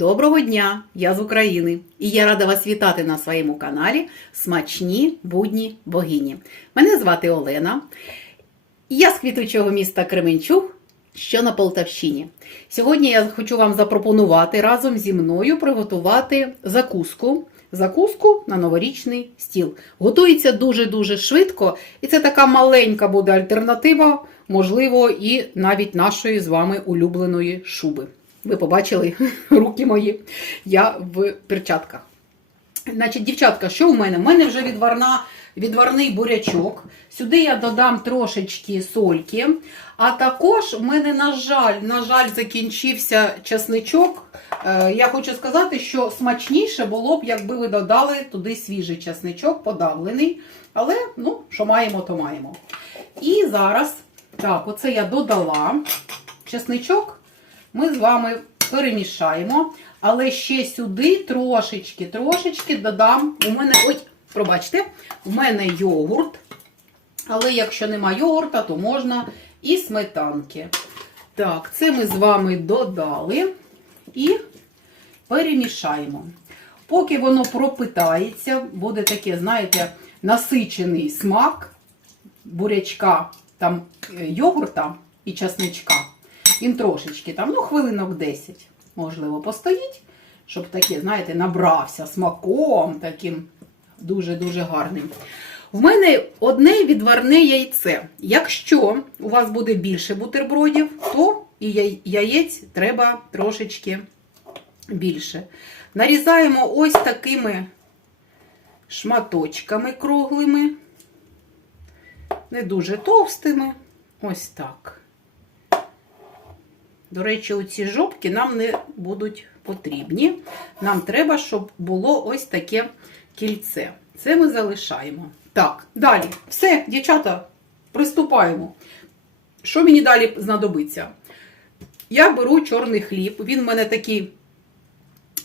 Доброго дня! Я з України і я рада вас вітати на своєму каналі Смачні будні богині. Мене звати Олена. Я з квітучого міста Кременчуг, що на Полтавщині. Сьогодні я хочу вам запропонувати разом зі мною приготувати закуску. Закуску на новорічний стіл. Готується дуже-дуже швидко, і це така маленька буде альтернатива, можливо, і навіть нашої з вами улюбленої шуби. Ви побачили руки мої, я в перчатках. Значить, дівчатка, що у мене? У мене вже відварна, відварний бурячок. Сюди я додам трошечки сольки. А також у мене, на жаль, на жаль, закінчився часничок. Е, я хочу сказати, що смачніше було б, якби ви додали туди свіжий часничок, подавлений. Але, ну, що маємо, то маємо. І зараз, так, оце я додала часничок ми з вами перемішаємо, але ще сюди трошечки, трошечки додам. У мене, ой, пробачте, у мене йогурт. Але якщо нема йогурта, то можна і сметанки. Так, це ми з вами додали і перемішаємо. Поки воно пропитається, буде таке, знаєте, насичений смак бурячка, там е, йогурта і часничка. Він трошечки там, ну, хвилинок 10, можливо, постоїть, щоб таке, знаєте, набрався смаком таким дуже-дуже гарним. В мене одне відварне яйце. Якщо у вас буде більше бутербродів, то і яєць треба трошечки більше. Нарізаємо ось такими шматочками круглими, не дуже товстими. Ось так. До речі, оці жопки нам не будуть потрібні. Нам треба, щоб було ось таке кільце. Це ми залишаємо. Так, далі. Все, дівчата, приступаємо. Що мені далі знадобиться? Я беру чорний хліб. Він в мене такий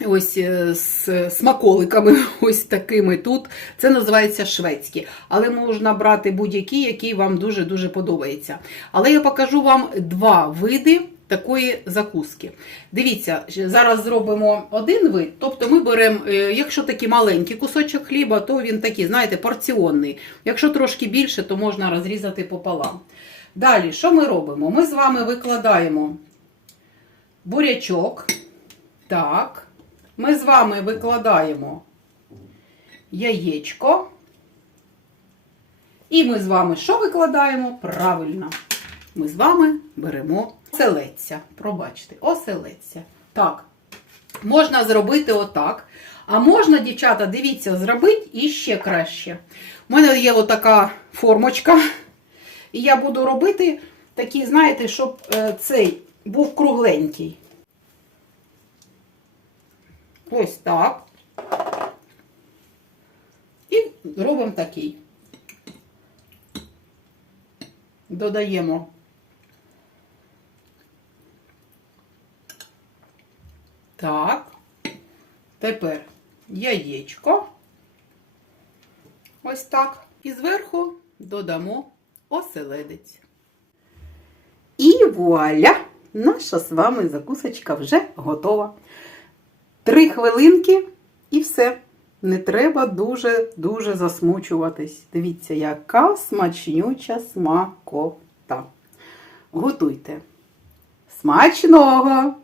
ось е, з смаколиками, ось такими тут. Це називається шведські. Але можна брати будь-який, який вам дуже-дуже подобається. Але я покажу вам два види такої закуски. Дивіться, зараз зробимо один вид. Тобто ми беремо, е, якщо такий маленький кусочок хліба, то він такий, знаєте, порціонний. Якщо трошки більше, то можна розрізати пополам. Далі, що ми робимо? Ми з вами викладаємо бурячок. Так. Ми з вами викладаємо яєчко. І ми з вами що викладаємо? Правильно. Ми з вами беремо оселедця. Пробачте, оселедця. Так, можна зробити отак. А можна, дівчата, дивіться, зробити іще краще. У мене є отака формочка. І я буду робити такі, знаєте, щоб е, цей був кругленький. Ось так. І робимо такий. Додаємо Так, тепер яєчко. Ось так. І зверху додамо оселедець. І вуаля! Наша з вами закусочка вже готова. Три хвилинки і все. Не треба дуже-дуже засмучуватись. Дивіться, яка смачнюча смакота. Готуйте. Смачного!